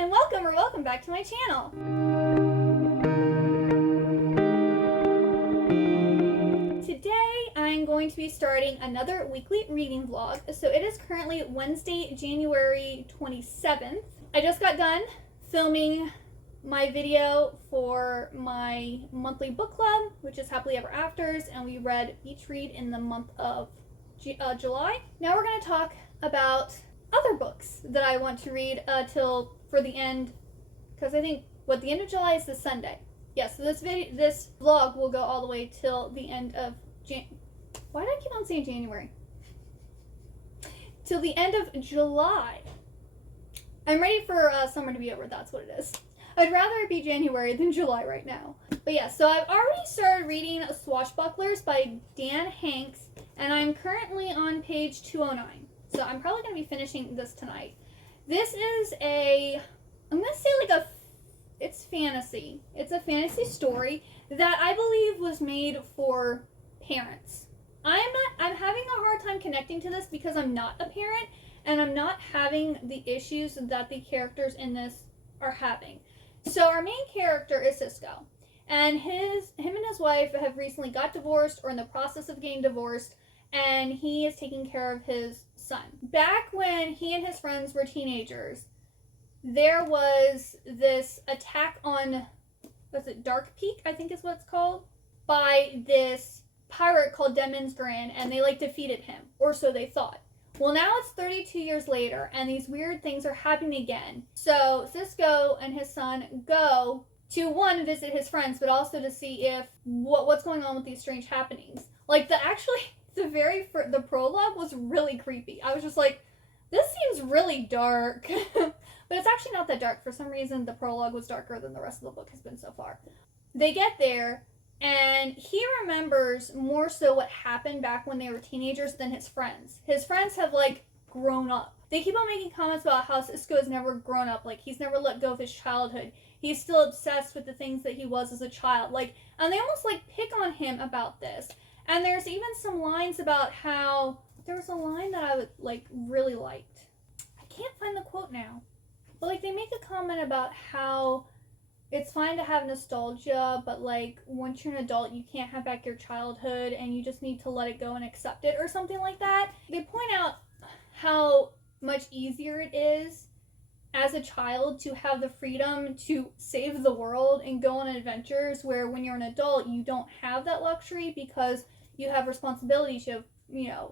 and welcome back to my channel. Today I'm going to be starting another weekly reading vlog. So it is currently Wednesday, January 27th. I just got done filming my video for my monthly book club, which is Happily Ever Afters, and we read each read in the month of July. Now we're going to talk about other books that I want to read till for the end, because I think the end of July is this Sunday. Yes, so this vlog will go all the way till the end of why do I keep on saying January? Till the end of July. I'm ready for summer to be over. That's what it is. I'd rather it be January than July right now. But yeah, so I've already started reading Swashbucklers by Dan Hanks, and I'm currently on page 209. So I'm probably going to be finishing this tonight. This is I'm going to say it's fantasy. It's a fantasy story that I believe was made for parents. I'm having a hard time connecting to this because I'm not a parent, and I'm not having the issues that the characters in this are having. So our main character is Cisco, and him and his wife have recently got divorced or in the process of getting divorced, and he is taking care of his son. Back when he and his friends were teenagers, there was this attack on, Dark Peak, I think is what it's called, by this pirate called Demon's Grand, and they defeated him, or so they thought. Well, now it's 32 years later, and these weird things are happening again. So Cisco and his son go to, one, visit his friends, but also to see if what's going on with these strange happenings. The prologue was really creepy. I was just like, this seems really dark. But it's actually not that dark. For some reason, the prologue was darker than the rest of the book has been so far. They get there, and he remembers more so what happened back when they were teenagers than his friends. His friends have, grown up. They keep on making comments about how Cisco has never grown up. He's never let go of his childhood. He's still obsessed with the things that he was as a child. And they almost, pick on him about this. And there's even some lines about how... There was a line that I really liked. I can't find the quote now. But, they make a comment about how it's fine to have nostalgia, but, once you're an adult, you can't have back your childhood, and you just need to let it go and accept it, or something like that. They point out how much easier it is as a child to have the freedom to save the world and go on adventures, where when you're an adult, you don't have that luxury because you have responsibilities, you have,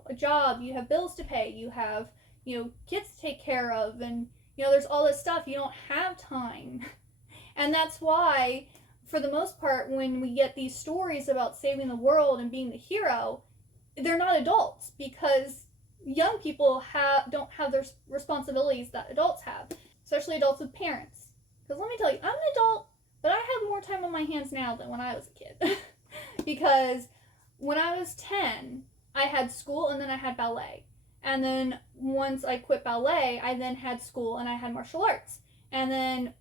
a job, you have bills to pay, you have, kids to take care of, and, there's all this stuff. You don't have time. And that's why, for the most part, when we get these stories about saving the world and being the hero, they're not adults, because young people don't have the responsibilities that adults have, especially adults with parents. Because let me tell you, I'm an adult, but I have more time on my hands now than when I was a kid. Because when I was 10, I had school and then I had ballet. And then once I quit ballet, I then had school and I had martial arts. And then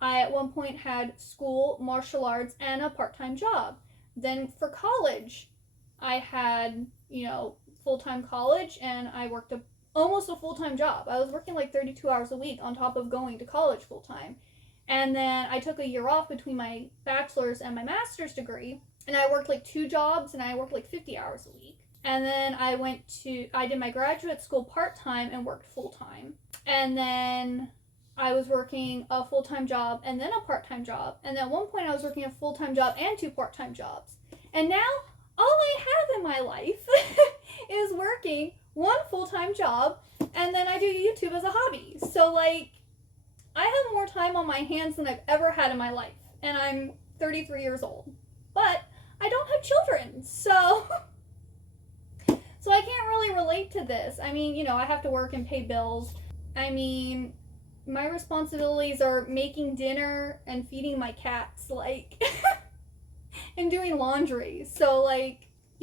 I at one point had school, martial arts, and a part-time job. Then for college, I had, full-time college, and I worked almost a full-time job. I was working 32 hours a week on top of going to college full-time. And then I took a year off between my bachelor's and my master's degree, and I worked 2 jobs, and I worked 50 hours a week. And then I did my graduate school part-time and worked full-time. And then I was working a full-time job and then a part-time job. And at one point I was working a full-time job and 2 part-time jobs. And now all I have in my life is working 1 full-time job, and then I do YouTube as a hobby. So I have more time on my hands than I've ever had in my life. And I'm 33 years old. But I don't have children, so I can't really relate to this. I mean, I have to work and pay bills. I mean, my responsibilities are making dinner and feeding my cats, and doing laundry. So, you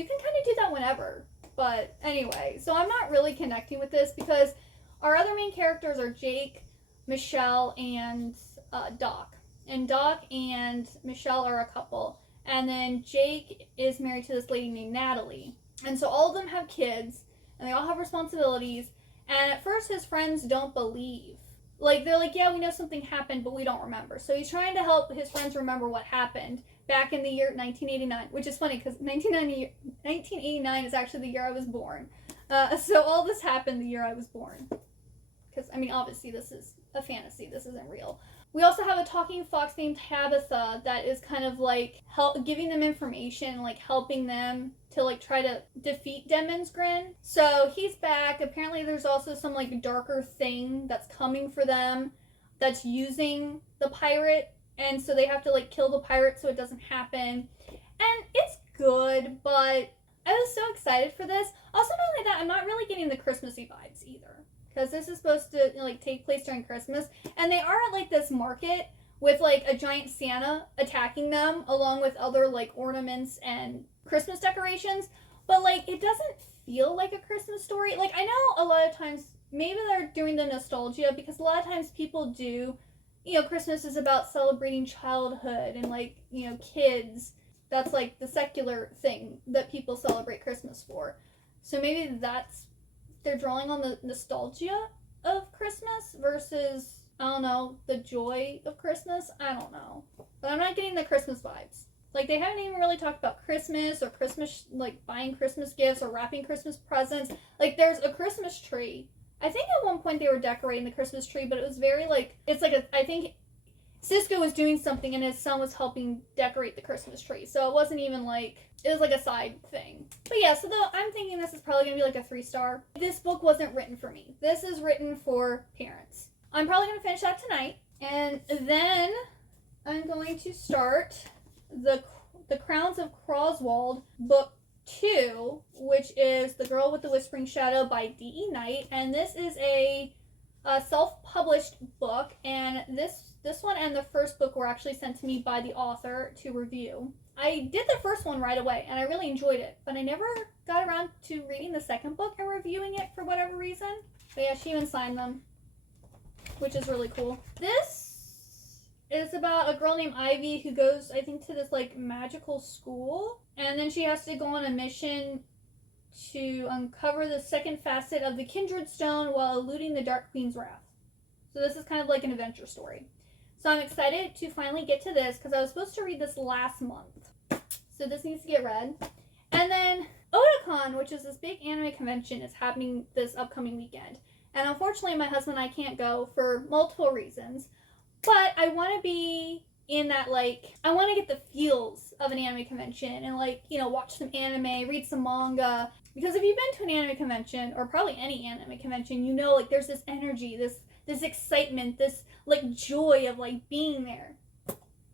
can kind of do that whenever. But anyway, so I'm not really connecting with this because our other main characters are Jake, Michelle, and Doc. And Doc and Michelle are a couple. And then Jake is married to this lady named Natalie. And so all of them have kids, and they all have responsibilities. And at first his friends don't believe Like, they're like, yeah, we know something happened, but we don't remember. So he's trying to help his friends remember what happened back in the year 1989, which is funny because 1989 is actually the year I was born. So all this happened the year I was born. Because, I mean, obviously this is a fantasy. This isn't real. We also have a talking fox named Tabitha that is kind of like giving them information, like helping them to like try to defeat Demon's Grin. So he's back. Apparently there's also some like darker thing that's coming for them that's using the pirate, and so they have to like kill the pirate so it doesn't happen. And it's good, but I was so excited for this. Also, not only that, I'm not really getting the Christmassy vibes either, because this is supposed to like take place during Christmas, and they are at like this market with like a giant Santa attacking them along with other like ornaments and Christmas decorations, but like it doesn't feel like a Christmas story. Like, I know a lot of times maybe they're doing the nostalgia, because a lot of times people do, you know, Christmas is about celebrating childhood and like, you know, kids. That's like the secular thing that people celebrate Christmas for. So maybe that's, they're drawing on the nostalgia of Christmas versus, I don't know, the joy of Christmas. I don't know. But I'm not getting the Christmas vibes. Like, they haven't even really talked about Christmas or Christmas, like buying Christmas gifts or wrapping Christmas presents. Like, there's a Christmas tree. I think at one point they were decorating the Christmas tree, but it was very like, it's like I think Cisco was doing something and his son was helping decorate the Christmas tree. So it wasn't even like, it was like a side thing. But yeah, so I'm thinking this is probably going to be like a 3-star. This book wasn't written for me. This is written for parents. I'm probably going to finish that tonight. And then I'm going to start the Crowns of Croswald book 2, which is The Girl with the Whispering Shadow by D.E. Knight. And this is a self-published book, and this one and the first book were actually sent to me by the author to review. I did the first one right away, and I really enjoyed it, but I never got around to reading the second book and reviewing it for whatever reason. But yeah, she even signed them, which is really cool. This is about a girl named Ivy who goes, I think, to this like magical school, and then she has to go on a mission to uncover the second facet of the Kindred Stone while eluding the Dark Queen's wrath. So this is kind of like an adventure story. So I'm excited to finally get to this, because I was supposed to read this last month. So this needs to get read. And then Otakon, which is this big anime convention, is happening this upcoming weekend. And unfortunately, my husband and I can't go for multiple reasons. But I want to be in that, like, I want to get the feels of an anime convention and, like, you know, watch some anime, read some manga. Because if you've been to an anime convention, or probably any anime convention, you know, like, there's this energy, this excitement, this, like, joy of, like, being there.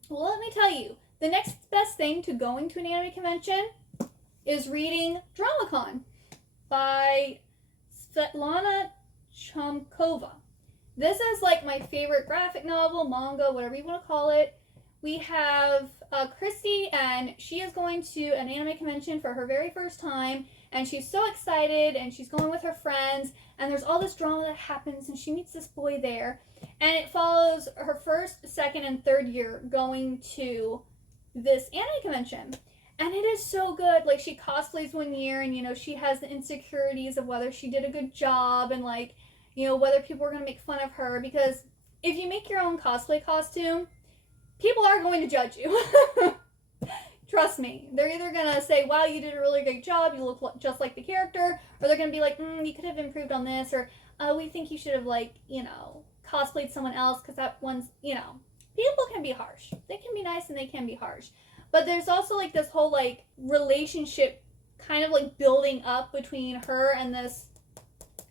Well, let me tell you, the next best thing to going to an anime convention is reading DramaCon by Svetlana Chomkova. This is, like, my favorite graphic novel, manga, whatever you want to call it. We have Christy, and she is going to an anime convention for her very first time, and she's so excited, and she's going with her friends, and there's all this drama that happens, and she meets this boy there, and it follows her first, second, and third year going to this anime convention. And it is so good. Like, she cosplays one year, and, you know, she has the insecurities of whether she did a good job, and, like, you know, whether people are going to make fun of her, because if you make your own cosplay costume, people are going to judge you. Trust me. They're either going to say, wow, you did a really great job, you look just like the character, or they're going to be like, you could have improved on this, or we think you should have, like, you know, cosplayed someone else, because that one's, you know, people can be harsh. They can be nice and they can be harsh. But there's also, like, this whole, like, relationship kind of, like, building up between her and this,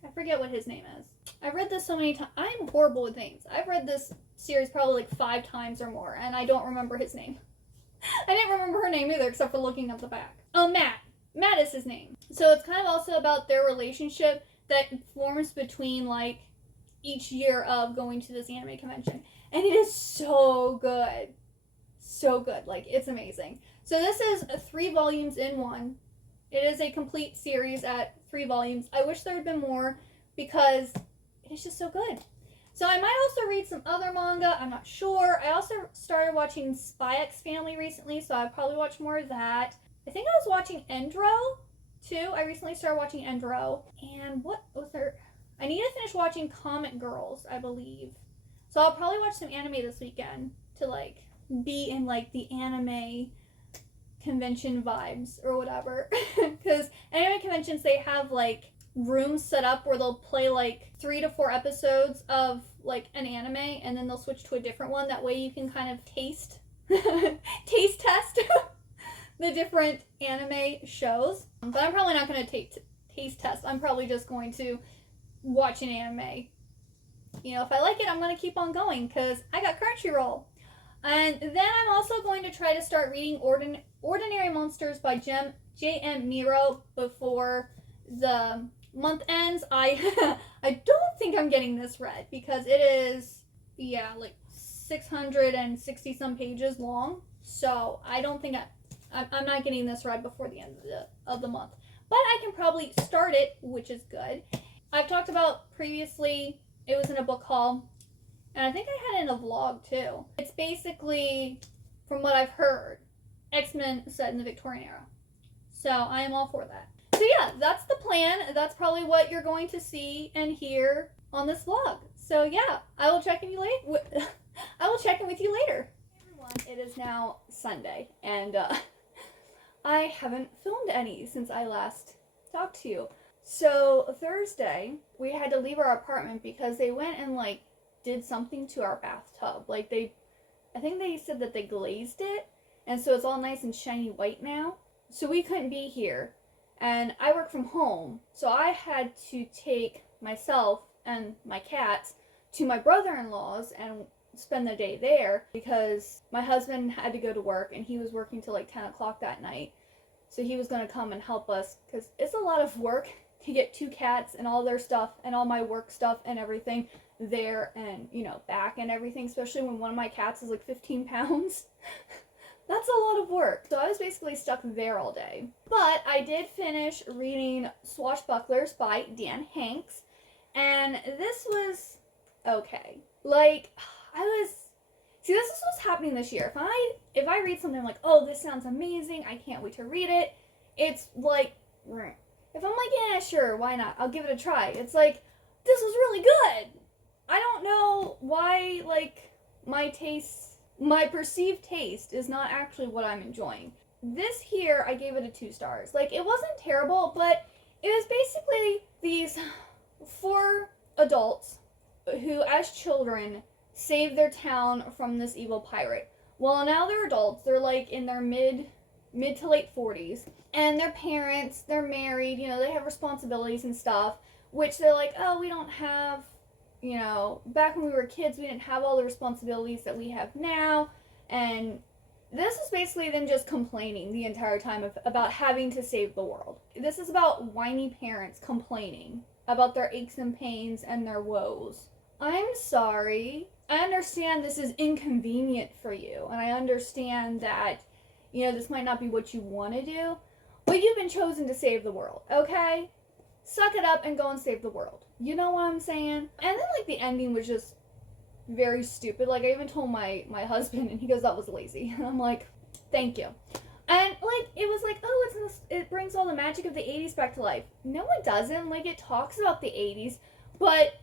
I forget what his name is. I've read this so many times. I'm horrible with names. I've read this series probably like 5 times or more, and I don't remember his name. I didn't remember her name either, except for looking at the back. Oh, Matt. Matt is his name. So it's kind of also about their relationship that forms between, like, each year of going to this anime convention. And it is so good. So good. Like, it's amazing. So this is 3 volumes in one. It is a complete series at 3 volumes. I wish there had been more, because it's just so good. So I might also read some other manga. I'm not sure. I also started watching Spy X Family recently, so I'll probably watch more of that. I think I was watching Endro, too. I recently started watching Endro. And what was there? I need to finish watching Comic Girls, I believe. So I'll probably watch some anime this weekend to like be in like the anime convention vibes or whatever. Because anime conventions, they have like rooms set up where they'll play like 3 to 4 episodes of like an anime, and then they'll switch to a different one. That way you can kind of taste test the different anime shows. But I'm probably not going to taste test. I'm probably just going to watch an anime. You know, if I like it, I'm going to keep on going because I got Crunchyroll. And then I'm also going to try to start reading Ordinary Monsters by J.M. Nero before the month ends. I don't think I'm getting this read because it is, like 660 some pages long. So I don't think I'm not getting this read before the end of the month. But I can probably start it, which is good. I've talked about previously, it was in a book haul, and I think I had it in a vlog too. It's basically, from what I've heard, X-Men set in the Victorian era. So I am all for that. So yeah, that's the plan. That's probably what you're going to see and hear on this vlog. So yeah, I will check in with you later. Hey everyone, it is now Sunday, and I haven't filmed any since I last talked to you. So Thursday, we had to leave our apartment because they went and like did something to our bathtub. Like I think they said that they glazed it, and so it's all nice and shiny white now. So we couldn't be here, and I work from home, so I had to take myself and my cats to my brother-in-law's and spend the day there because my husband had to go to work and he was working till like 10 o'clock that night. So he was going to come and help us because it's a lot of work to get 2 cats and all their stuff and all my work stuff and everything there and, back and everything, especially when one of my cats is like 15 pounds. That's a lot of work. So I was basically stuck there all day. But I did finish reading Swashbucklers by Dan Hanks, and this was okay. Like, this is what's happening this year. If I read something like, oh, this sounds amazing, I can't wait to read it, it's like, if I'm like, yeah, sure, why not? I'll give it a try. It's like, this was really good. I don't know why, like, my perceived taste is not actually what I'm enjoying. This here, I gave it a 2 stars. Like, it wasn't terrible, but it was basically these 4 adults who, as children, saved their town from this evil pirate. Well, now they're adults. They're like in their mid to late 40s. And their parents, they're married, they have responsibilities and stuff, which they're like, oh, we don't have, back when we were kids, we didn't have all the responsibilities that we have now. And this is basically them just complaining the entire time about having to save the world. This is about whiny parents complaining about their aches and pains and their woes. I'm sorry. I understand this is inconvenient for you, and I understand that, this might not be what you want to do, but you've been chosen to save the world, okay? Suck it up and go and save the world. You know what I'm saying? And then, like, the ending was just very stupid. Like, I even told my husband, and he goes, that was lazy. And I'm like, thank you. And, like, it was like, oh, it brings all the magic of the 80s back to life. No, it doesn't. Like, it talks about the 80s, but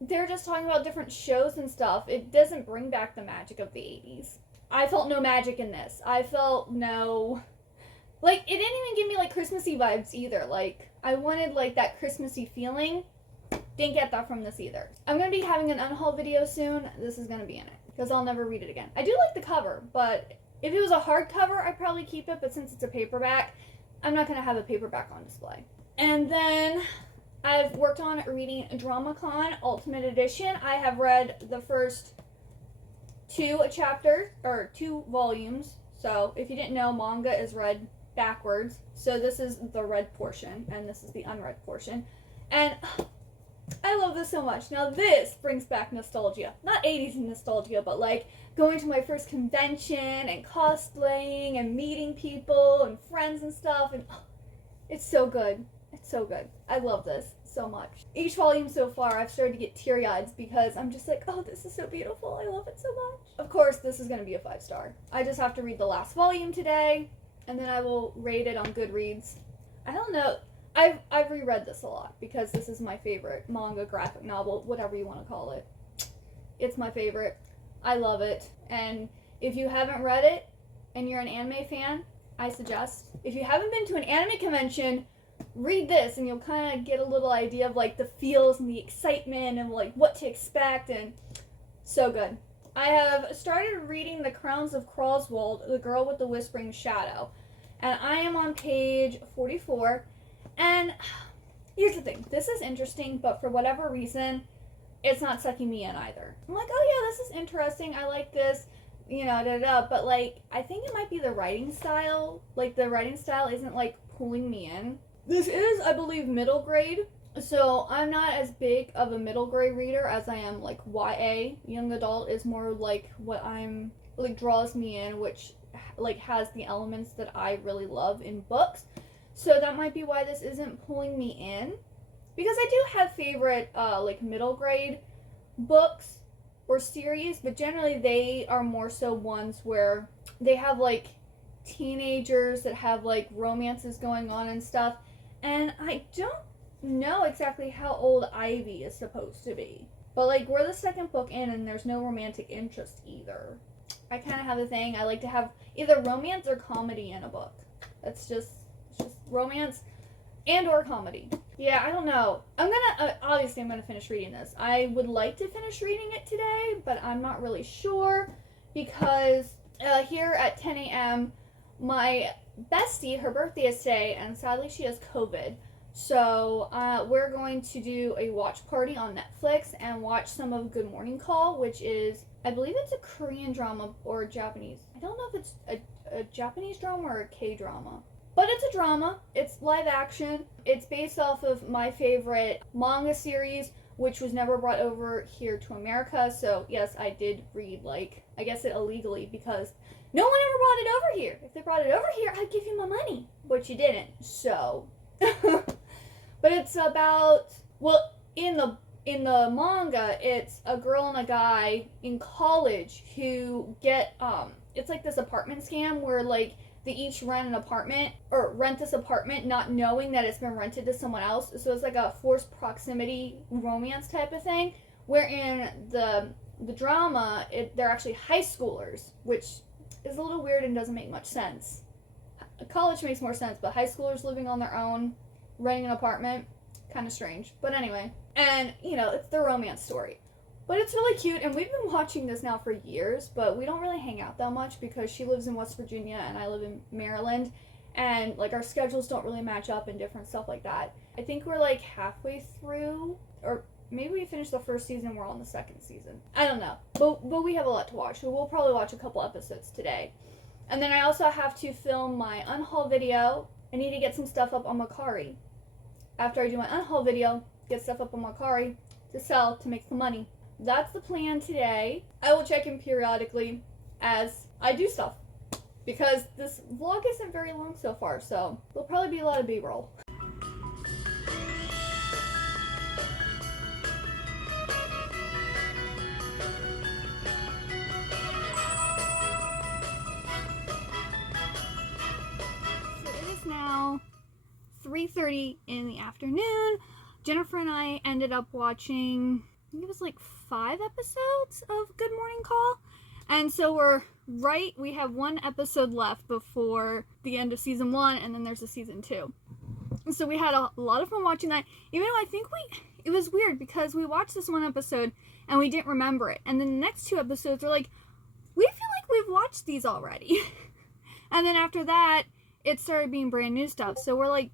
they're just talking about different shows and stuff. It doesn't bring back the magic of the 80s. I felt no magic in this. I felt no... Like, it didn't even give me, like, Christmassy vibes either. Like, I wanted, like, that Christmassy feeling. Didn't get that from this either. I'm going to be having an unhaul video soon. This is going to be in it, because I'll never read it again. I do like the cover, but if it was a hardcover, I'd probably keep it, but since it's a paperback, I'm not going to have a paperback on display. And then I've worked on reading DramaCon Ultimate Edition. I have read the first 2 chapters, or 2 volumes. So if you didn't know, manga is read backwards. So this is the read portion, and this is the unread portion. And I love this so much. Now this brings back nostalgia. Not 80s nostalgia, but like going to my first convention and cosplaying and meeting people and friends and stuff. And it's so good. It's so good. I love this so much. Each volume so far, I've started to get teary-eyed because I'm just like, oh, this is so beautiful. I love it so much. Of course, this is going to be a 5-star. I just have to read the last volume today, and then I will rate it on Goodreads. I don't know. I've reread this a lot because this is my favorite manga, graphic novel, whatever you want to call it. It's my favorite. I love it. And if you haven't read it and you're an anime fan, I suggest. If you haven't been to an anime convention, read this and you'll kind of get a little idea of like the feels and the excitement and like what to expect, and so good. I have started reading The Crowns of Croswold, The Girl with the Whispering Shadow, and I am on page 44. And here's the thing, this is interesting, but for whatever reason, it's not sucking me in either. I'm like, oh yeah, this is interesting, I like this, you know, but like, I think it might be the writing style. Like, the writing style isn't like pulling me in. This is, I believe, middle grade, so I'm not as big of a middle grade reader as I am like YA. Young adult is more like what I'm, like, draws me in, which like has the elements that I really love in books. So that might be why this isn't pulling me in, because I do have favorite like middle grade books or series, but generally they are more so ones where they have like teenagers that have like romances going on and stuff. And I don't know exactly how old Ivy is supposed to be. But like, we're the second book in and there's no romantic interest either. I kind of have a thing. I like to have either romance or comedy in a book. It's just romance and or comedy. Yeah, I don't know. Obviously I'm gonna finish reading this. I would like to finish reading it today, but I'm not really sure, because here at 10 a.m. my bestie, her birthday is today, and sadly she has COVID. So we're going to do a watch party on Netflix and watch some of Good Morning Call, which is, I believe it's a Korean drama or Japanese. I don't know if it's a Japanese drama or a K-drama. But it's a drama. It's live action. It's based off of my favorite manga series, which was never brought over here to America. So yes, I did read, like, I guess it illegally, because no one ever brought it over here. If they brought it over here, I'd give you my money. But you didn't, so. But it's about, well, in the manga, it's a girl and a guy in college who get, it's like this apartment scam where, like, they each rent an apartment, or rent this apartment not knowing that it's been rented to someone else. So it's like a forced proximity romance type of thing, wherein the drama, they're actually high schoolers, which is a little weird and doesn't make much sense. College makes more sense, but high schoolers living on their own, renting an apartment, kind of strange. But anyway, and, you know, it's the romance story. But it's really cute, and we've been watching this now for years, but we don't really hang out that much because she lives in West Virginia and I live in Maryland, and like our schedules don't really match up and different stuff like that. I think we're like halfway through, or maybe we finished the first season, we're on the second season. I don't know, but we have a lot to watch, so we'll probably watch a couple episodes today. And then I also have to film my unhaul video. I need to get some stuff up on Mercari. After I do my unhaul video, get stuff up on Mercari to sell to make some money. That's the plan today. I will check in periodically as I do stuff, because this vlog isn't very long so far, so there'll probably be a lot of B-roll. So it is now 3:30 in the afternoon. Jennifer and I ended up watching, I think it was like 5 episodes of Good Morning Call. And so we have 1 episode left before the end of season 1, and then there's a season 2. So we had a lot of fun watching that, even though I think it was weird because we watched this 1 episode and we didn't remember it. And then the next 2 episodes are like, we feel like we've watched these already. And then after that, it started being brand new stuff. So we're like,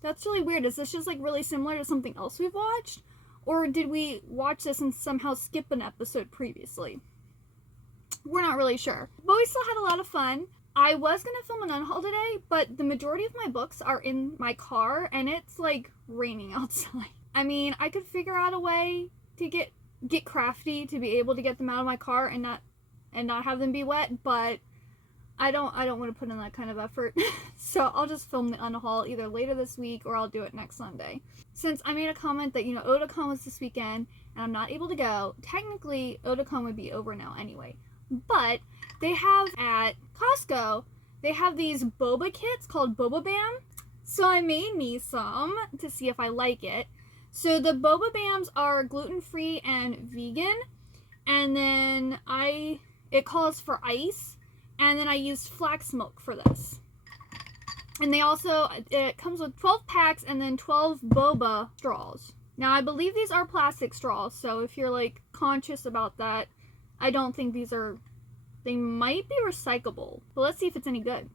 that's really weird. Is this just like really similar to something else we've watched? Or did we watch this and somehow skip an episode previously? We're not really sure. But we still had a lot of fun. I was going to film an unhaul today, but the majority of my books are in my car, and it's like raining outside. I mean, I could figure out a way to get crafty to be able to get them out of my car and not have them be wet, but I don't want to put in that kind of effort. So I'll just film the unhaul either later this week or I'll do it next Sunday. Since I made a comment that, you know, Otakon was this weekend and I'm not able to go, technically Otakon would be over now anyway. But they have at Costco, they have these boba kits called Boba Bam. So I made me some to see if I like it. So the Boba Bams are gluten-free and vegan. and then it calls for ice, and then I used flax milk for this. And it comes with 12 packs and then 12 boba straws. Now, I believe these are plastic straws, so if you're, like, conscious about that, I don't think they might be recyclable. But let's see if it's any good.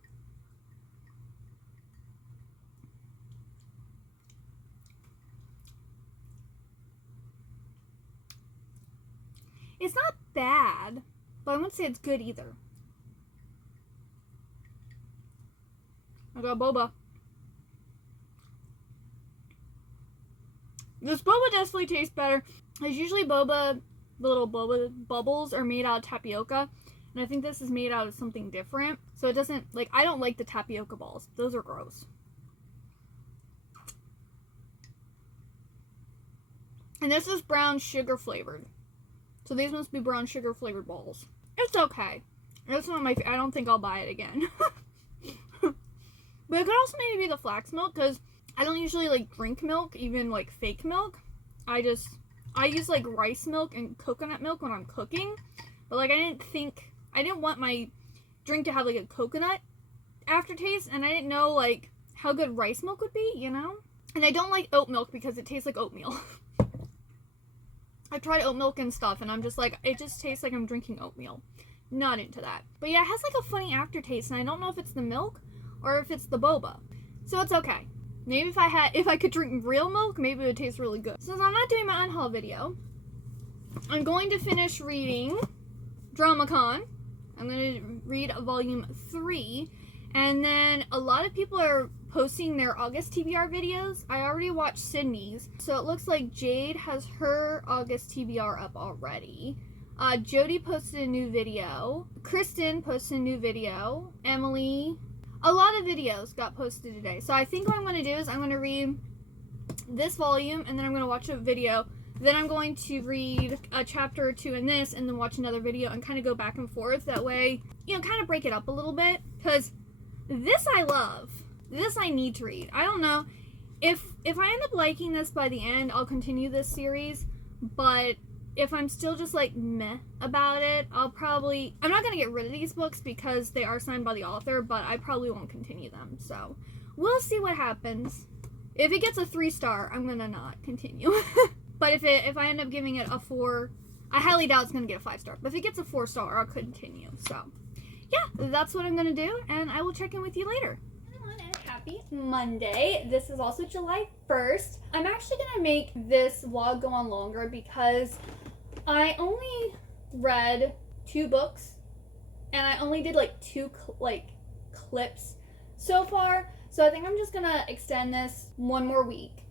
It's not bad, but I wouldn't say it's good either. I got boba. This boba definitely tastes better. Because usually the little boba bubbles are made out of tapioca. And I think this is made out of something different. So it doesn't, like, I don't like the tapioca balls. Those are gross. And this is brown sugar flavored. So these must be brown sugar flavored balls. It's okay. It's not I don't think I'll buy it again. But it could also maybe be the flax milk, because I don't usually, like, drink milk, even, like, fake milk. I use, like, rice milk and coconut milk when I'm cooking. But, like, I didn't want my drink to have, like, a coconut aftertaste, and I didn't know, like, how good rice milk would be, you know? And I don't like oat milk because it tastes like oatmeal. I tried oat milk and stuff, and I'm just like, it just tastes like I'm drinking oatmeal. Not into that. But yeah, it has, like, a funny aftertaste, and I don't know if it's the milk or if it's the boba. So it's okay. Maybe if I could drink real milk, maybe it would taste really good. Since I'm not doing my unhaul video, I'm going to finish reading DramaCon. I'm going to read volume 3. And then a lot of people are posting their August TBR videos. I already watched Sydney's. So it looks like Jade has her August TBR up already. Jody posted a new video. Kristen posted a new video. Emily. A lot of videos got posted today. So I think what I'm going to do is I'm going to read this volume, and then I'm going to watch a video. Then I'm going to read a chapter or two in this, and then watch another video, and kind of go back and forth. That way, you know, kind of break it up a little bit. Because this I love. This I need to read. I don't know. If I end up liking this by the end, I'll continue this series. But if I'm still just, like, meh about it, I'm not going to get rid of these books because they are signed by the author, but I probably won't continue them. So, we'll see what happens. If it gets a 3-star, I'm going to not continue. But if I end up giving it a 4, I highly doubt it's going to get a 5-star. But if it gets a 4-star, I'll continue. So, yeah, that's what I'm going to do, and I will check in with you later. Happy Monday. This is also July 1st. I'm actually going to make this vlog go on longer because I only read 2 books, and I only did, like, 2 clips so far. So I think I'm just going to extend this 1 more week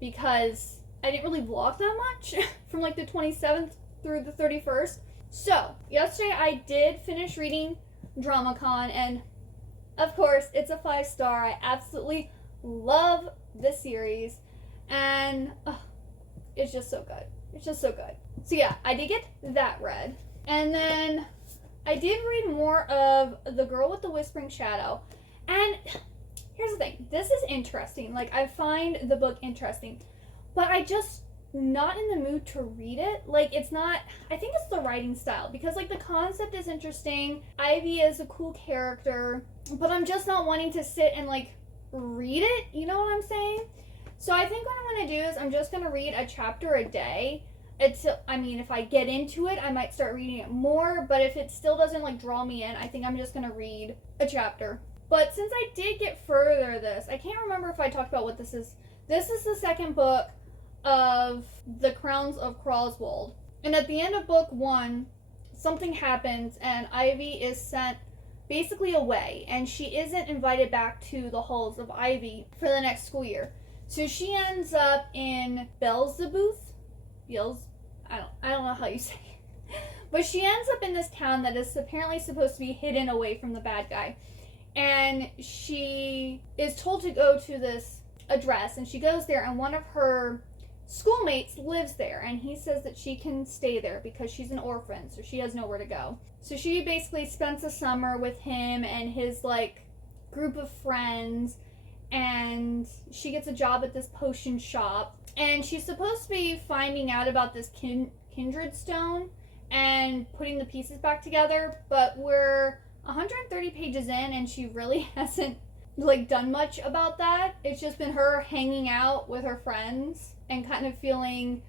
because I didn't really vlog that much from, like, the 27th through the 31st. So yesterday I did finish reading DramaCon, and of course, it's a 5-star. I absolutely love this series, and it's just so good. It's just so good. So yeah, I did get that read. And then I did read more of The Girl with the Whispering Shadow. And here's the thing. This is interesting. Like, I find the book interesting, but I just not in the mood to read it. Like, it's not, I think it's the writing style, because, like, the concept is interesting. Ivy is a cool character, but I'm just not wanting to sit and, like, read it. You know what I'm saying? So I think what I'm going to do is I'm just going to read a chapter a day. If I get into it, I might start reading it more, but if it still doesn't, like, draw me in, I think I'm just going to read a chapter. But since I did get further this, I can't remember if I talked about what this is. This is the second book of The Crowns of Croswald. And at the end of book 1, something happens and Ivy is sent basically away, and she isn't invited back to the halls of Ivy for the next school year. So she ends up in Beelzebub. I don't know how you say it. But she ends up in this town that is apparently supposed to be hidden away from the bad guy. And she is told to go to this address, and she goes there, and one of her schoolmates lives there, and he says that she can stay there because she's an orphan, so she has nowhere to go. So she basically spends the summer with him and his, like, group of friends, and she gets a job at this potion shop, and she's supposed to be finding out about this kindred stone and putting the pieces back together, but we're 130 pages in and she really hasn't like done much about that. It's just been her hanging out with her friends and kind of feeling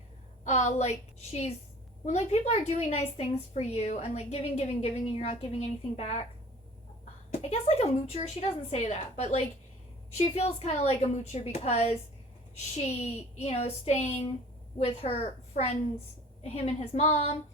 like she's, when like people are doing nice things for you and like giving and you're not giving anything back, I guess like a moocher. She doesn't say that, but like she feels kind of like a moocher because she, you know, is staying with her friends, him and his mom,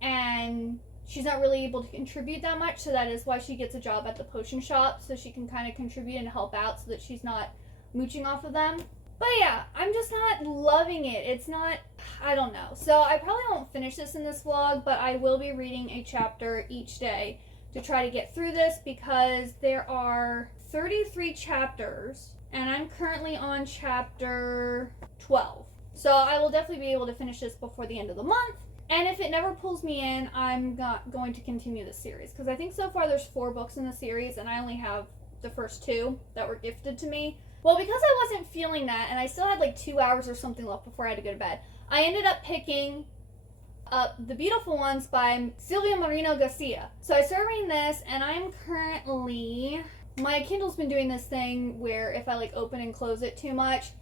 and she's not really able to contribute that much, so that is why she gets a job at the potion shop, so she can kind of contribute and help out so that she's not mooching off of them. But yeah, I'm just not loving it. It's not, I don't know. So I probably won't finish this in this vlog, but I will be reading a chapter each day to try to get through this because there are 33 chapters and I'm currently on chapter 12. So I will definitely be able to finish this before the end of the month. And if it never pulls me in, I'm not going to continue this series because I think so far there's 4 books in the series and I only have the first 2 that were gifted to me. Well, because I wasn't feeling that and I still had like 2 hours or something left before I had to go to bed, I ended up picking up The Beautiful Ones by Silvia Moreno Garcia. So I started reading this and I'm currently, my Kindle's been doing this thing where if I like open and close it too much,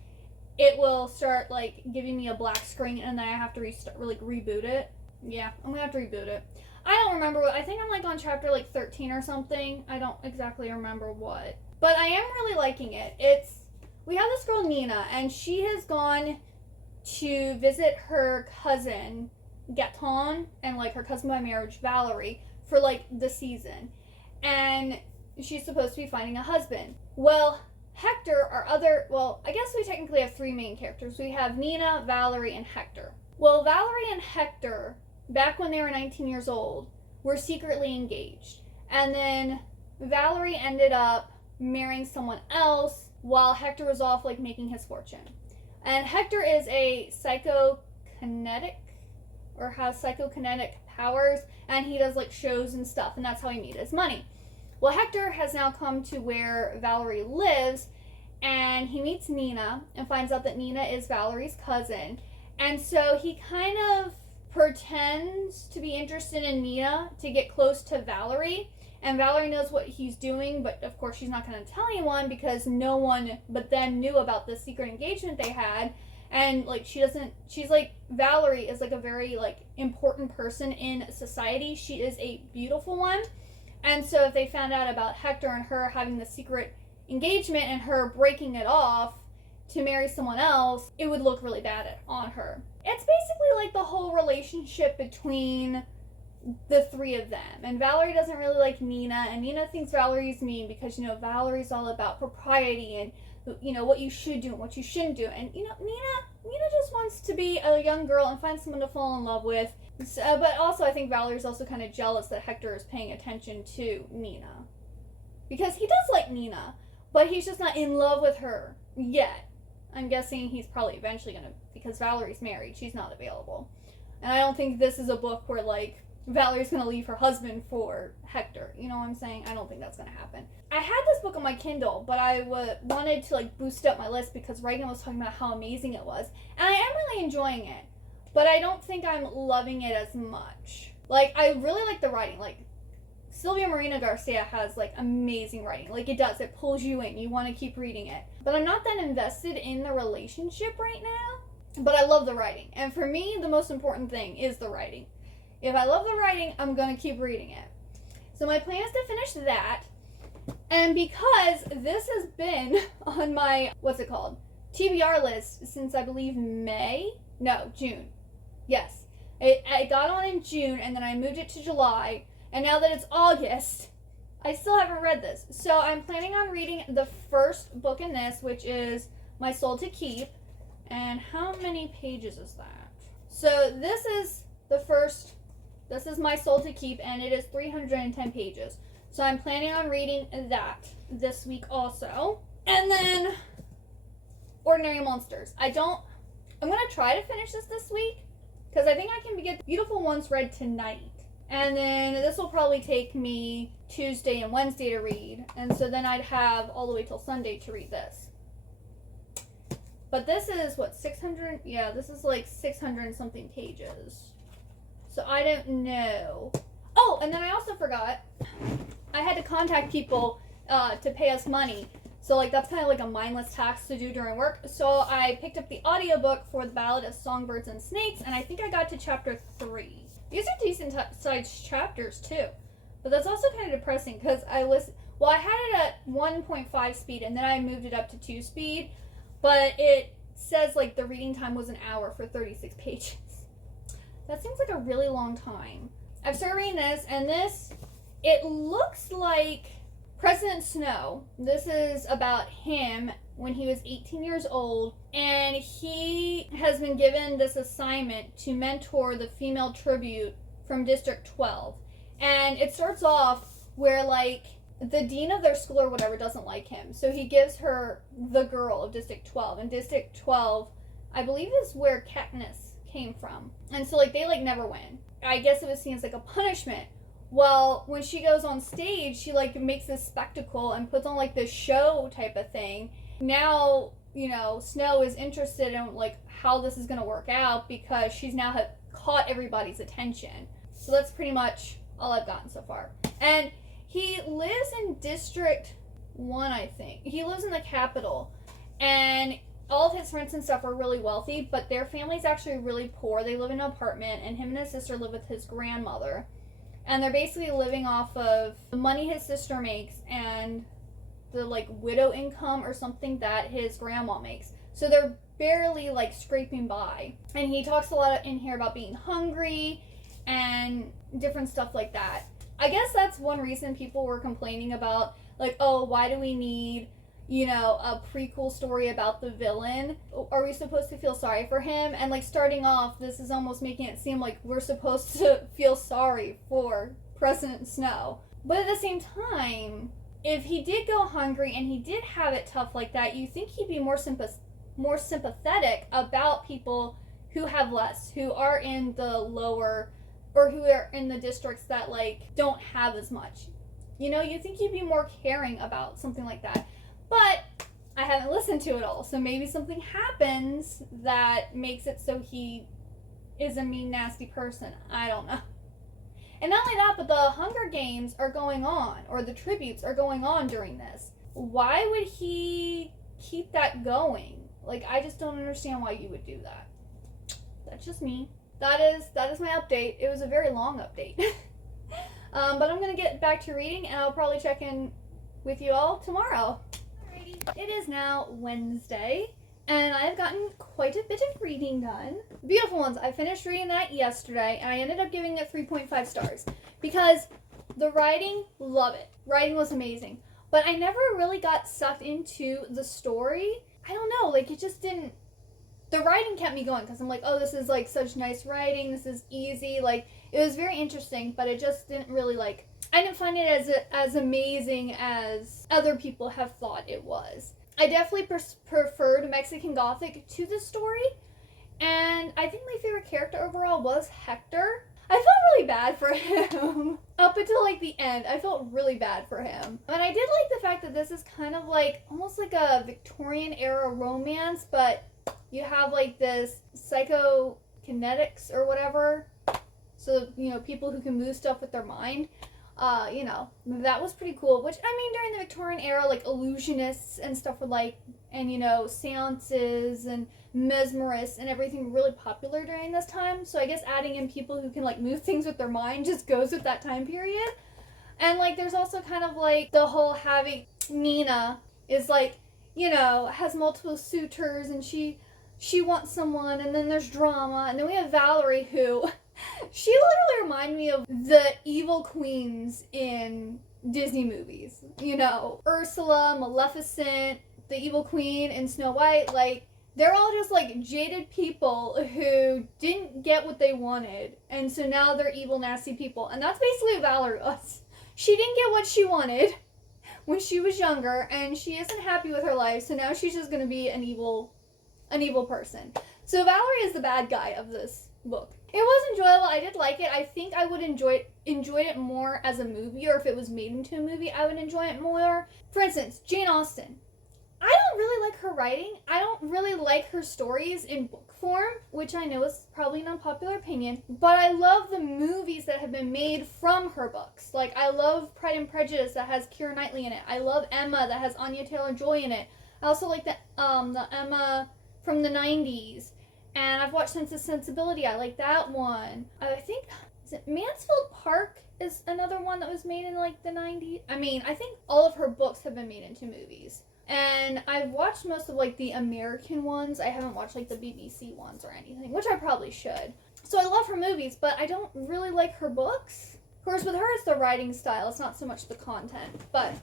it will start like giving me a black screen and then I have to reboot it. Yeah, I'm gonna have to reboot it. I don't remember what, I think I'm like on chapter like 13 or something. I don't exactly remember what. But I am really liking it. We have this girl Nina and she has gone to visit her cousin Gaton and like her cousin by marriage Valerie for like the season. And she's supposed to be finding a husband. Well, Hector, I guess we technically have 3 main characters. We have Nina, Valerie, and Hector. Well, Valerie and Hector, back when they were 19 years old, were secretly engaged. And then Valerie ended up marrying someone else while Hector was off like making his fortune. And Hector is a psychokinetic or has psychokinetic powers and he does like shows and stuff and that's how he made his money. Well, Hector has now come to where Valerie lives and he meets Nina and finds out that Nina is Valerie's cousin. And so he kind of pretends to be interested in Nina to get close to Valerie. And Valerie knows what he's doing, but of course she's not going to tell anyone because no one but them knew about the secret engagement they had. And like she's like, Valerie is like a very like important person in society. She is a beautiful one. And so if they found out about Hector and her having the secret engagement and her breaking it off to marry someone else, it would look really bad on her. It's basically like the whole relationship between the 3 of them. And Valerie doesn't really like Nina, and Nina thinks Valerie's mean because, you know, Valerie's all about propriety and, you know, what you should do and what you shouldn't do. And, you know, Nina just wants to be a young girl and find someone to fall in love with. So, but also I think Valerie's also kind of jealous that Hector is paying attention to Nina. Because he does like Nina, but he's just not in love with her yet. I'm guessing he's probably eventually going to, because Valerie's married, she's not available. And I don't think this is a book where, like, Valerie's going to leave her husband for Hector. You know what I'm saying? I don't think that's going to happen. I had this book on my Kindle, but I wanted to, like, boost up my list because Reagan was talking about how amazing it was. And I am really enjoying it, but I don't think I'm loving it as much. Like, I really like the writing. Like, Silvia Moreno Garcia has, like, amazing writing. Like, it does. It pulls you in. You want to keep reading it. But I'm not that invested in the relationship right now. But I love the writing. And for me, the most important thing is the writing. If I love the writing, I'm going to keep reading it. So my plan is to finish that. And because this has been on my, TBR list since I believe June. Yes. It got on in June and then I moved it to July. And now that it's August, I still haven't read this. So I'm planning on reading the first book in this, which is My Soul to Keep. And how many pages is that? So this is My Soul to Keep, and it is 310 pages. So I'm planning on reading that this week also. And then Ordinary Monsters. I'm going to try to finish this week, because I think I can get Beautiful Ones read tonight. And then this will probably take me Tuesday and Wednesday to read. And so then I'd have all the way till Sunday to read this. But this is, 600? Yeah, this is like 600 and something pages. So I don't know. Oh, and then I also forgot, I had to contact people to pay us money. So, like, that's kind of like a mindless task to do during work. So I picked up the audiobook for The Ballad of Songbirds and Snakes, and I think I got to chapter 3. These are decent sized chapters, too. But that's also kind of depressing, because I had it at 1.5 speed, and then I moved it up to 2 speed. But it says, like, the reading time was an hour for 36 pages. That seems like a really long time. I've started reading this, and it looks like President Snow. This is about him when he was 18 years old, and he has been given this assignment to mentor the female tribute from District 12. And it starts off where, like, the dean of their school or whatever doesn't like him, so he gives her the girl of District 12. And District 12, I believe, is where Katniss came from. And so, like, they, like, never win. I guess it was seen as, like, a punishment. Well, when she goes on stage, she, like, makes this spectacle and puts on, like, this show type of thing. Now, you know, Snow is interested in, like, how this is going to work out, because she's now caught everybody's attention. So that's pretty much all I've gotten so far. And he lives in District 1, I think. He lives in the capital. And all of his friends and stuff are really wealthy, but their family's actually really poor. They live in an apartment, and him and his sister live with his grandmother. And they're basically living off of the money his sister makes and the, like, widow income or something that his grandma makes. So they're barely, like, scraping by. And he talks a lot in here about being hungry and different stuff like that. I guess that's one reason people were complaining about, like, oh, why do we need, you know, a prequel story about the villain? Are we supposed to feel sorry for him? And, like, starting off, this is almost making it seem like we're supposed to feel sorry for President Snow. But at the same time, if he did go hungry and he did have it tough like that, you think he'd be more sympathetic about people who have less, who are in the lower, or who are in the districts that, like, don't have as much. You know, you think he'd be more caring about something like that. But I haven't listened to it all, so maybe something happens that makes it so he is a mean, nasty person. I don't know. And not only that, but the Hunger Games are going on, or the tributes are going on during this. Why would he keep that going? Like, I just don't understand why you would do that. That's just me. That is my update. It was a very long update. But I'm going to get back to reading, and I'll probably check in with you all tomorrow. It is now Wednesday, and I have gotten quite a bit of reading done. Beautiful Ones, I finished reading that yesterday, and I ended up giving it 3.5 stars. Because the writing, love it. Writing was amazing. But I never really got sucked into the story. I don't know, like, it just didn't... The writing kept me going, because I'm like, oh, this is, like, such nice writing, this is easy, like, it was very interesting, but it just didn't really, like... I didn't find it as amazing as other people have thought it was. I definitely preferred Mexican Gothic to the story, and I think my favorite character overall was Hector. I felt really bad for him. Up until, like, the end, I felt really bad for him. And I did like the fact that this is kind of like, almost like a Victorian era romance, but you have, like, this psychokinetics or whatever. So, you know, people who can move stuff with their mind. You know, that was pretty cool. Which, I mean, during the Victorian era, like, illusionists and stuff were, like, and, you know, seances and mesmerists and everything really popular during this time. So I guess adding in people who can, like, move things with their mind just goes with that time period. And, like, there's also kind of, like, the whole having... Nina is, like, you know, has multiple suitors, and she wants someone, and then there's drama. And then we have Valerie, who... She literally reminded me of the evil queens in Disney movies. You know, Ursula, Maleficent, the evil queen, and Snow White. Like, they're all just, like, jaded people who didn't get what they wanted. And so now they're evil, nasty people. And that's basically what Valerie was. She didn't get what she wanted when she was younger, and she isn't happy with her life. So now she's just going to be an evil person. So Valerie is the bad guy of this book. It was enjoyable. I did like it. I think I would enjoy it more as a movie, or if it was made into a movie, I would enjoy it more. For instance, Jane Austen. I don't really like her writing. I don't really like her stories in book form, which I know is probably an unpopular opinion, but I love the movies that have been made from her books. Like, I love Pride and Prejudice that has Keira Knightley in it. I love Emma that has Anya Taylor-Joy in it. I also like the Emma from the 90s. And I've watched Sense and Sensibility. I like that one. I think, is it Mansfield Park is another one that was made in like the 90s? I mean, I think all of her books have been made into movies. And I've watched most of like the American ones. I haven't watched like the BBC ones or anything, which I probably should. So I love her movies, but I don't really like her books. Of course, with her, it's the writing style. It's not so much the content. But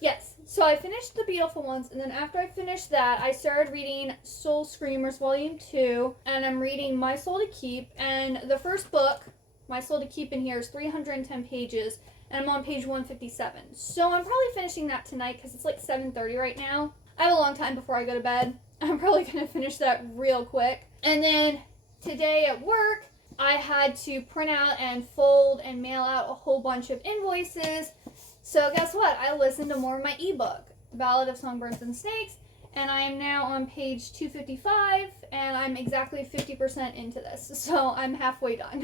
yes, so I finished The Beautiful Ones, and then after I finished that, I started reading Soul Screamers Volume 2, and I'm reading My Soul to Keep, and the first book, My Soul to Keep in here, is 310 pages, and I'm on page 157. So I'm probably finishing that tonight, because it's like 7:30 right now. I have a long time before I go to bed. I'm probably going to finish that real quick. And then today at work, I had to print out and fold and mail out a whole bunch of invoices. So guess what? I listened to more of my ebook, The Ballad of Songbirds and Snakes, and I am now on page 255, and I'm exactly 50% into this. So I'm halfway done.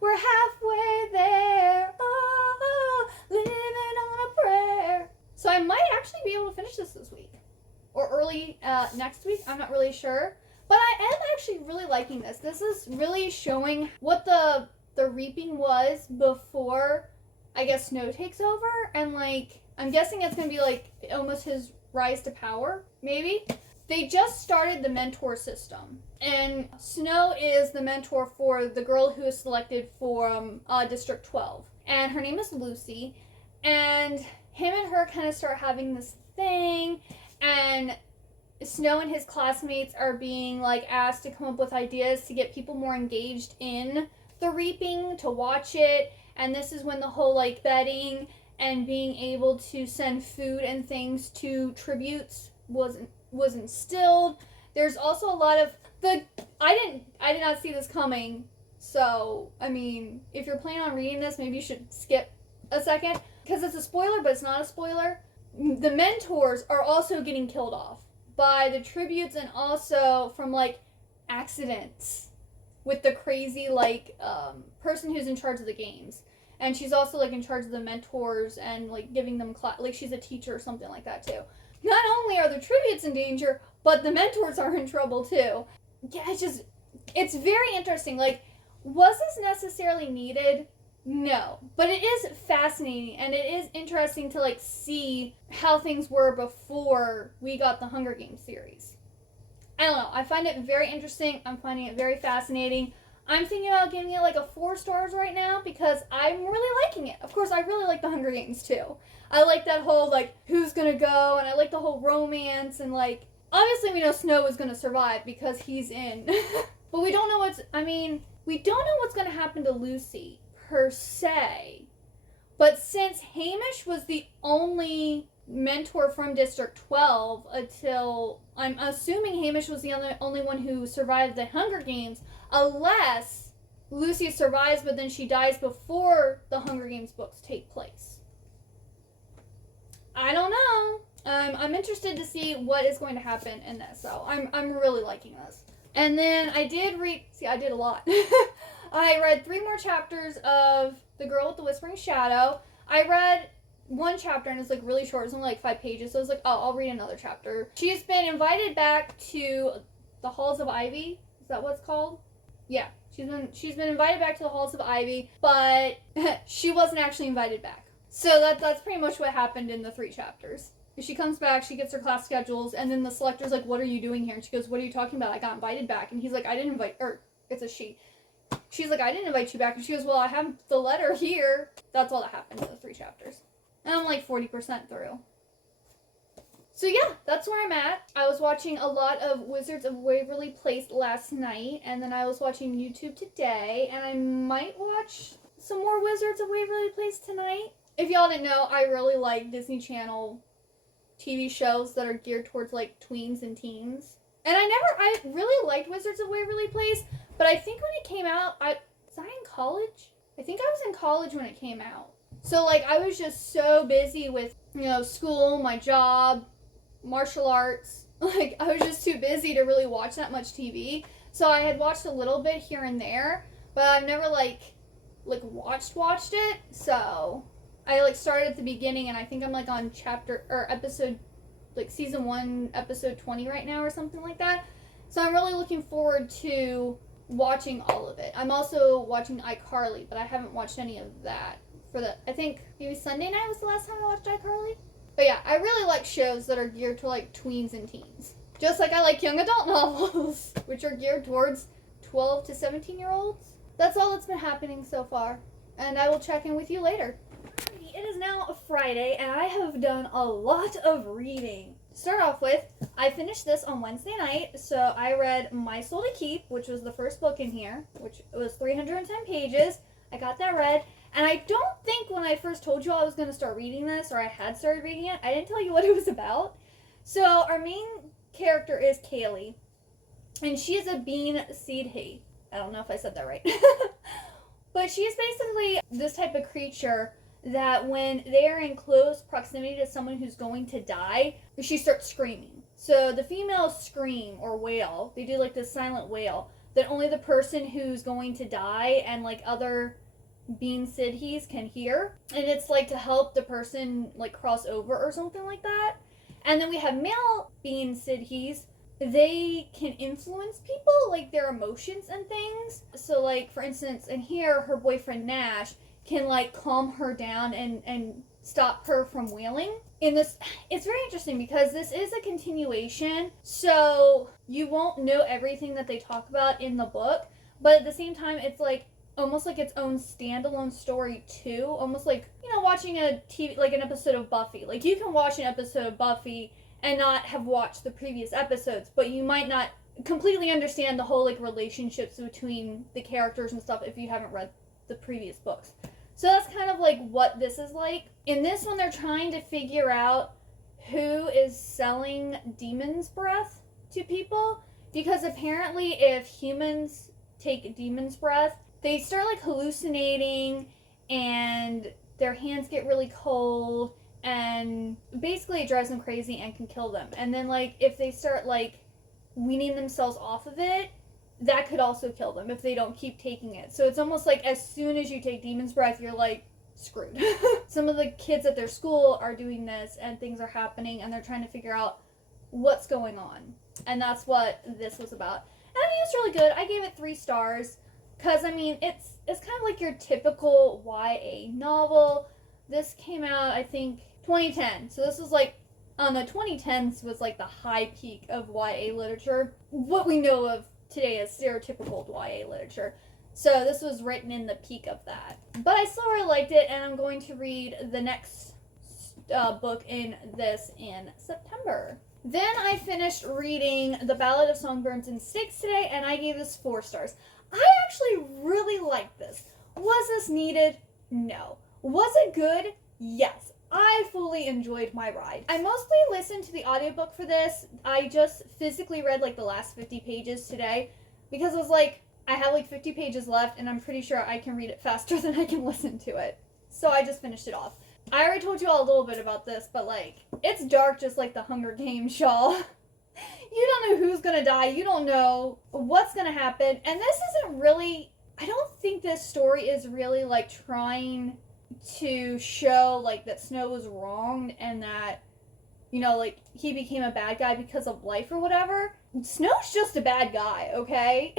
We're halfway there, oh, living on a prayer. So I might actually be able to finish this week, or early next week. I'm not really sure, but I am actually really liking this. This is really showing what the reaping was before, I guess, Snow takes over, and like I'm guessing it's gonna be like almost his rise to power, maybe. They just started the mentor system, and Snow is the mentor for the girl who is selected for District 12, and her name is Lucy, and him and her kind of start having this thing, and Snow and his classmates are being like asked to come up with ideas to get people more engaged in the reaping, to watch it, and this is when the whole like betting and being able to send food and things to tributes was instilled. There's also a lot of I did not see this coming. So, I mean, if you're planning on reading this, maybe you should skip a second, because it's a spoiler, but it's not a spoiler. The mentors are also getting killed off by the tributes, and also from like accidents with the crazy like person who's in charge of the games. And she's also like in charge of the mentors and like giving them like she's a teacher or something like that too. Not only are the tributes in danger, but the mentors are in trouble too. Yeah, it's very interesting. Like, was this necessarily needed? No, but it is fascinating, and it is interesting to like see how things were before we got the Hunger Games series. I don't know. I find it very interesting. I'm finding it very fascinating. I'm thinking about giving it like a 4 stars right now because I'm really liking it. Of course, I really like the Hunger Games too. I like that whole like who's gonna go, and I like the whole romance, and like obviously we know Snow is gonna survive because he's in. But we don't know what's gonna happen to Lucy per se. But since Hamish was the only mentor from District 12 until, I'm assuming Hamish was the only one who survived the Hunger Games, unless Lucy survives but then she dies before the Hunger Games books take place. I don't know. I'm interested to see what is going to happen in this, so I'm really liking this. And then I did a lot. I read 3 more chapters of The Girl with the Whispering Shadow. I read 1 chapter and it's like really short. It's only like 5 pages. So I was like, oh, I'll read another chapter. She's been invited back to the Halls of Ivy. Is that what it's called? Yeah. She's been invited back to the Halls of Ivy, but she wasn't actually invited back. So that's pretty much what happened in the 3 chapters. She comes back, she gets her class schedules, and then the selector's like, what are you doing here? And she goes, what are you talking about? I got invited back. And he's like, it's a she. She's like, I didn't invite you back. And she goes, well, I have the letter here. That's all that happened in the 3 chapters. And I'm like 40% through. So yeah, that's where I'm at. I was watching a lot of Wizards of Waverly Place last night, and then I was watching YouTube today, and I might watch some more Wizards of Waverly Place tonight. If y'all didn't know, I really like Disney Channel TV shows that are geared towards like tweens and teens. And I really liked Wizards of Waverly Place, but I think when it came out, was I in college? I think I was in college when it came out. So like I was just so busy with, school, my job, martial arts. Like, I was just too busy to really watch that much TV. So I had watched a little bit here and there, but I've never, like watched it. So I, like, started at the beginning, and I think I'm, like, on episode, like, season 1, episode 20 right now or something like that. So I'm really looking forward to watching all of it. I'm also watching iCarly, but I haven't watched any of that. I think maybe Sunday night was the last time I watched iCarly. But yeah, I really like shows that are geared to, like, tweens and teens. Just like I like young adult novels, which are geared towards 12 to 17-year-olds. That's all that's been happening so far, and I will check in with you later. It is now a Friday, and I have done a lot of reading. To start off with, I finished this on Wednesday night, so I read My Soul to Keep, which was the first book in here, which was 310 pages. I got that read, and I don't think when I first told you I was going to start reading this, or I had started reading it, I didn't tell you what it was about. So our main character is Kaylee, and she is a bean seed hay. I don't know if I said that right. But she's basically this type of creature that when they're in close proximity to someone who's going to die, she starts screaming. So the females scream or wail. They do like this silent wail that only the person who's going to die and like other bean sidhees can hear. And it's like to help the person like cross over or something like that. And then we have male bean sidhees. They can influence people, like their emotions and things. So like for instance in here, her boyfriend Nash can like calm her down and stop her from wailing. In this, it's very interesting because this is a continuation, so you won't know everything that they talk about in the book, but at the same time it's like almost like its own standalone story too, almost like, you know, watching a TV, like an episode of Buffy. Like you can watch an episode of Buffy and not have watched the previous episodes, but you might not completely understand the whole like relationships between the characters and stuff if you haven't read the previous books. So that's kind of like what this is like. In this one, they're trying to figure out who is selling demon's breath to people, because apparently if humans take demon's breath, they start like hallucinating and their hands get really cold and basically it drives them crazy and can kill them. And then like if they start like weaning themselves off of it, that could also kill them if they don't keep taking it. So it's almost like as soon as you take demon's breath, you're like screwed. Some of the kids at their school are doing this and things are happening and they're trying to figure out what's going on. And that's what this was about. And I mean, it's really good. I gave it 3 stars because I mean, it's kind of like your typical YA novel. This came out, I think, 2010. So this was like, on the 2010s was like the high peak of YA literature. What we know of today is stereotypical YA literature. So this was written in the peak of that. But I still really liked it, and I'm going to read the next book in this in September. Then I finished reading The Ballad of Songbirds and Snakes today, and I gave this 4 stars. I actually really liked this. Was this needed? No. Was it good? Yes. I fully enjoyed my ride. I mostly listened to the audiobook for this. I just physically read like the last 50 pages today because I was like, I have like 50 pages left and I'm pretty sure I can read it faster than I can listen to it. So I just finished it off. I already told you all a little bit about this, but like, it's dark just like the Hunger Games, y'all. You don't know who's gonna die. You don't know what's gonna happen. And this isn't really, I don't think this story is really like trying to show like that Snow was wronged and that, you know, like he became a bad guy because of life or whatever. Snow's just a bad guy, okay?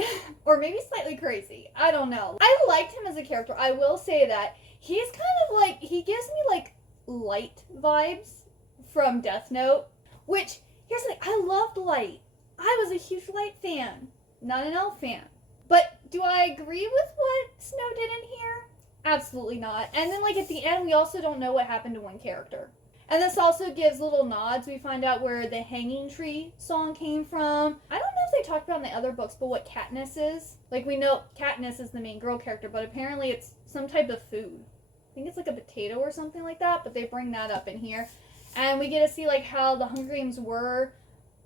Or maybe slightly crazy. I don't know. I liked him as a character. I will say that he's kind of like, he gives me like Light vibes from Death Note, which here's the thing, I loved Light. I was a huge Light fan, not an Elf fan. But do I agree with what Snow did in here? Absolutely not. And then like at the end, we also don't know what happened to one character. And this also gives little nods. We find out where the Hanging Tree song came from. I don't know if they talked about in the other books, but what Katniss is. Like we know Katniss is the main girl character, but apparently it's some type of food. I think it's like a potato or something like that, but they bring that up in here. And we get to see like how the Hunger Games were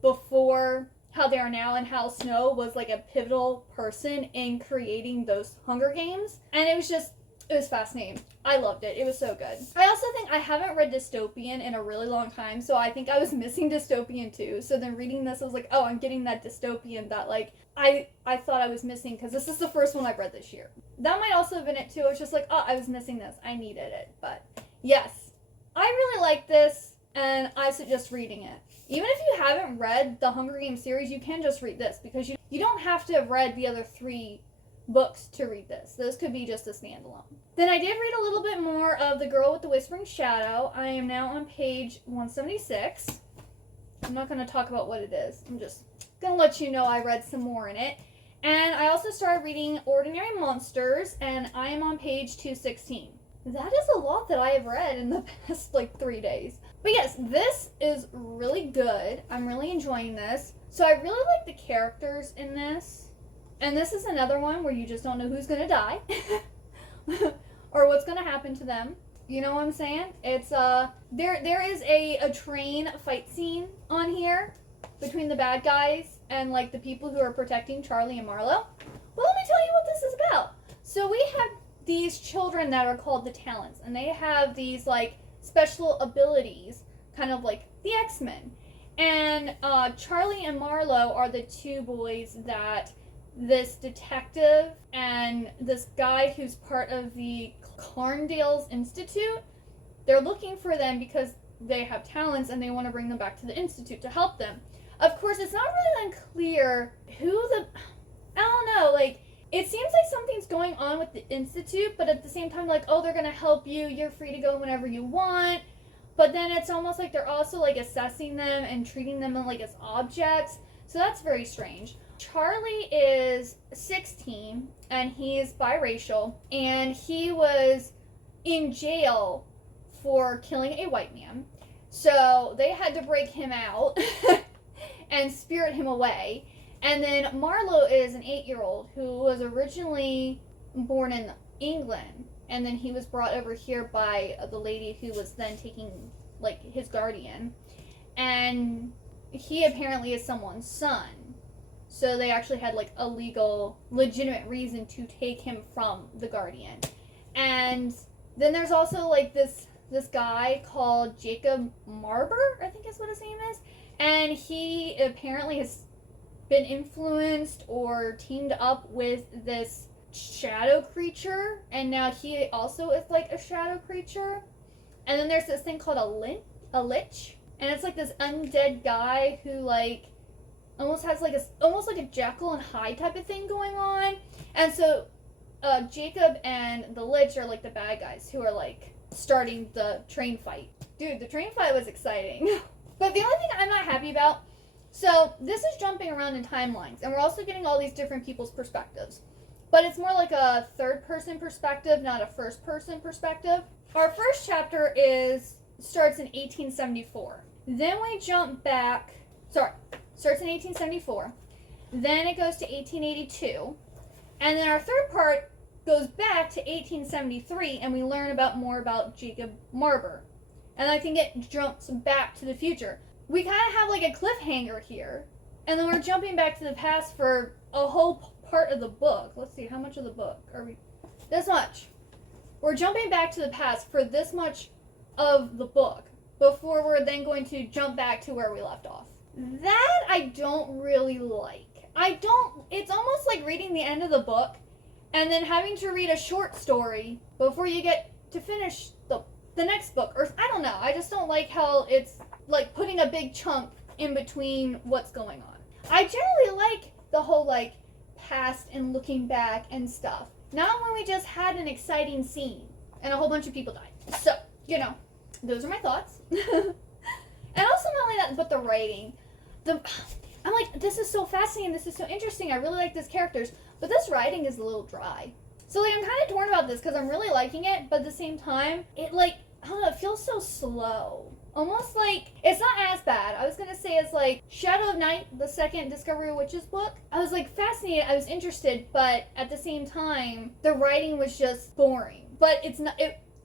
before how they are now and how Snow was like a pivotal person in creating those Hunger Games. And it was just, It was fascinating. I loved it. It was so good. I also think I haven't read dystopian in a really long time, so I think I was missing dystopian too. So then reading this, I was like, oh, I'm getting that dystopian that like I thought I was missing because this is the first one I've read this year. That might also have been it too. I was just like, oh, I was missing this. I needed it. But yes, I really like this, and I suggest reading it. Even if you haven't read the Hunger Games series, you can just read this because you don't have to have read the other 3 books to read this. Those could be just a standalone. Then I did read a little bit more of The Girl with the Whispering Shadow. I am now on page 176. I'm not going to talk about what it is. I'm just going to let you know I read some more in it. And I also started reading Ordinary Monsters, and I am on page 216. That is a lot that I have read in the past, 3 days. But yes, this is really good. I'm really enjoying this. So I really like the characters in this. And this is another one where you just don't know who's going to die. Or what's going to happen to them. You know what I'm saying? It's, there is a train fight scene on here between the bad guys and, the people who are protecting Charlie and Marlowe. Well, let me tell you what this is about. So we have these children that are called the Talents, and they have these, special abilities, kind of like the X-Men. And Charlie and Marlowe are the 2 boys that this detective and this guy who's part of the Carndale's Institute, they're looking for them because they have talents and they want to bring them back to the Institute to help them. Of course, it's not really unclear I don't know, it seems like something's going on with the Institute, but at the same time, oh, they're going to help you, you're free to go whenever you want. But then it's almost like they're also, assessing them and treating them as objects. So that's very strange. Charlie is 16, and he is biracial, and he was in jail for killing a white man. So they had to break him out and spirit him away. And then Marlowe is an 8-year-old who was originally born in England, and then he was brought over here by the lady who was then taking, his guardian. And he apparently is someone's son. So they actually had, a legitimate reason to take him from the guardian. And then there's also, this guy called Jacob Marber, I think is what his name is. And he apparently has been influenced or teamed up with this shadow creature. And now he also is, a shadow creature. And then there's this thing called a lich. And it's, this undead guy who, almost has almost like a Jekyll and Hyde type of thing going on. And so Jacob and the Lich are the bad guys who are starting the train fight. Dude, the train fight was exciting. But the only thing I'm not happy about, so this is jumping around in timelines, and we're also getting all these different people's perspectives. But it's more like a 3rd-person perspective, not a 1st-person perspective. Our first chapter starts in 1874. Then we jump back, starts in 1874, then it goes to 1882, and then our 3rd part goes back to 1873, and we learn more about Jacob Marber. And I think it jumps back to the future. We kind of have a cliffhanger here, and then we're jumping back to the past for a whole part of the book. Let's see, how much of the book are we? This much. We're jumping back to the past for this much of the book before we're then going to jump back to where we left off. That I don't really like. It's almost like reading the end of the book and then having to read a short story before you get to finish the next book. Or, I don't know, I just don't like how it's putting a big chunk in between what's going on. I generally like the whole, past and looking back and stuff. Not when we just had an exciting scene and a whole bunch of people died. So, those are my thoughts. And also not only that, but the writing. I'm this is so fascinating, this is so interesting, I really like these characters, but this writing is a little dry. So, I'm kind of torn about this because I'm really liking it, but at the same time, it, I don't know, it feels so slow. Almost it's not as bad. I was going to say it's Shadow of Night, the second Discovery of Witches book. I was, fascinated, I was interested, but at the same time, the writing was just boring. But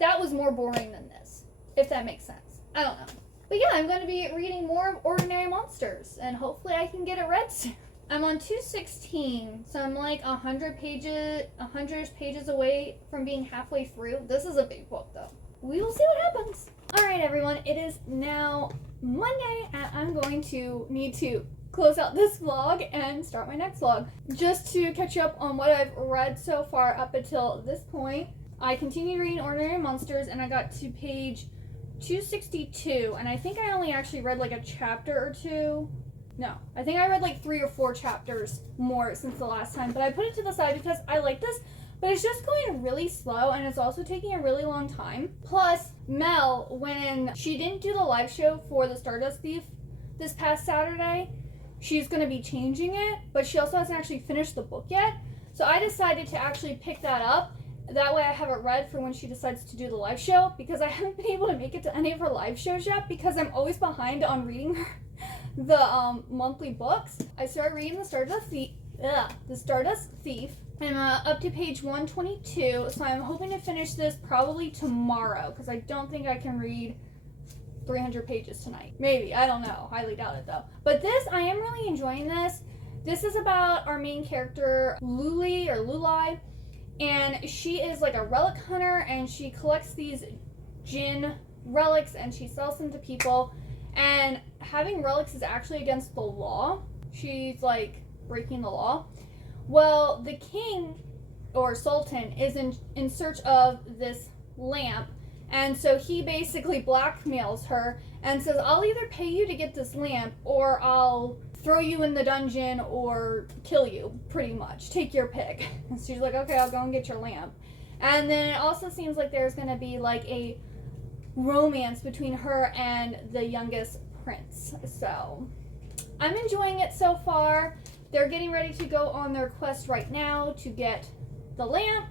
that was more boring than this, if that makes sense. I don't know. But yeah, I'm going to be reading more of Ordinary Monsters, and hopefully I can get it read soon. I'm on 216, so I'm like 100 pages away from being halfway through. This is a big book, though. We will see what happens. All right, everyone. It is now Monday, and I'm going to need to close out this vlog and start my next vlog. Just to catch you up on what I've read so far up until this point, I continued reading Ordinary Monsters, and I got to page 262, and I think I only actually read like a chapter or two. No, I think I read like 3 or 4 chapters more since the last time, but I put it to the side because I like this, but it's just going really slow, and it's also taking a really long time. Plus, Mel, when she didn't do the live show for the Stardust Thief this past Saturday, she's going to be changing it, but she also hasn't actually finished the book yet, so I decided to actually pick that up. That way I have it read for when she decides to do the live show, because I haven't been able to make it to any of her live shows yet because I'm always behind on reading the monthly books. I started reading the Stardust Thief. I'm up to page 122, so I'm hoping to finish this probably tomorrow because I don't think I can read 300 pages tonight. Maybe, I don't know. Highly doubt it though. But this, I am really enjoying this. This is about our main character, Luli, and she is like a relic hunter, and she collects these Jinn relics and she sells them to people. And having relics is actually against the law. She's like breaking the law. Well, the king or sultan is in search of this lamp, and so he basically blackmails her and says, I'll either pay you to get this lamp or I'll throw you in the dungeon or kill you, pretty much. Take your pick. And she's like, okay, I'll go and get your lamp. And then it also seems like there's going to be like a romance between her and the youngest prince. So I'm enjoying it so far. They're getting ready to go on their quest right now to get the lamp.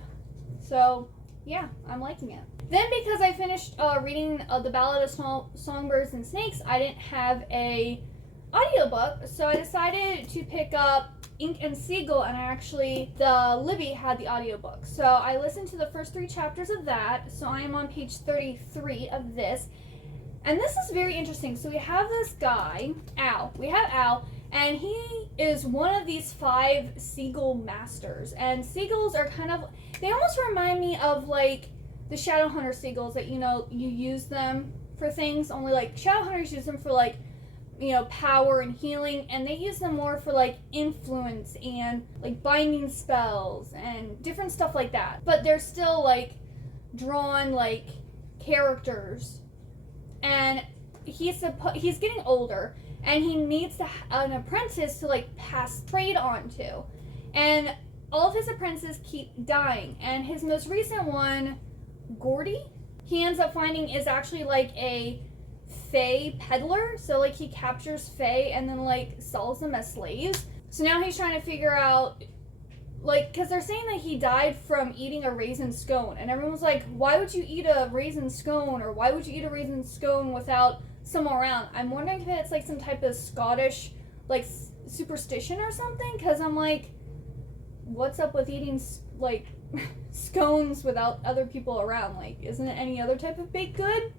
So yeah, I'm liking it. Then because I finished reading The Ballad of Songbirds and Snakes, I didn't have a audiobook, so I decided to pick up Ink and Seagull, and Libby had the audiobook. So I listened to the first 3 chapters of that, so I am on page 33 of this. And this is very interesting. So we have this guy, Al. We have Al, and he is one of these 5 seagull masters. And seagulls are kind of, they almost remind me of like the Shadowhunter seagulls that, you use them for things, only like Shadowhunters use them for like, power and healing, and they use them more for like influence and like binding spells and different stuff like that. But they're still like drawn like characters, and he's getting older, and he needs an apprentice to like pass trade on to, and all of his apprentices keep dying, and his most recent one, Gordy, he ends up finding is actually like a Fae peddler. So like he captures Fae and then like sells them as slaves. So now he's trying to figure out, like, because they're saying that he died from eating a raisin scone, and everyone's like, why would you eat a raisin scone, or why would you eat a raisin scone without someone around? I'm wondering if it's like some type of Scottish like superstition or something, because I'm like, what's up with eating like scones without other people around? Like, isn't it any other type of baked good?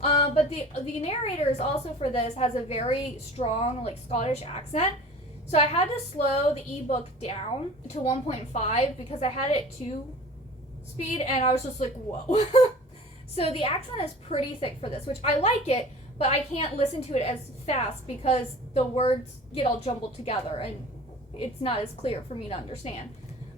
But the narrator is also for this has a very strong like Scottish accent, so I had to slow the ebook down to 1.5 because I had it 2 speed, and I was just like, whoa. So the accent is pretty thick for this, which I like it, but I can't listen to it as fast because the words get all jumbled together and it's not as clear for me to understand.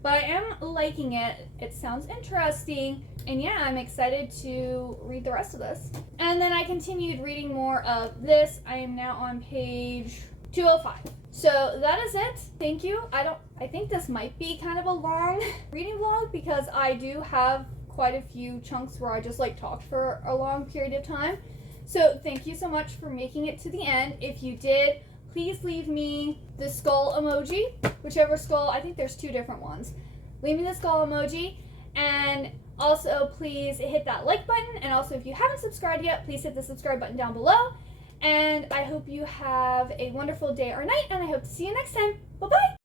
But I am liking it. It sounds interesting. And yeah, I'm excited to read the rest of this. And then I continued reading more of this. I am now on page 205. So that is it. Thank you. I think this might be kind of a long reading vlog because I do have quite a few chunks where I just like talk for a long period of time. So thank you so much for making it to the end. If you did, please leave me the skull emoji, whichever skull. I think there's 2 different ones. Leave me the skull emoji, and also please hit that like button, and also if you haven't subscribed yet, please hit the subscribe button down below. And I hope you have a wonderful day or night, and I hope to see you next time. Bye-bye!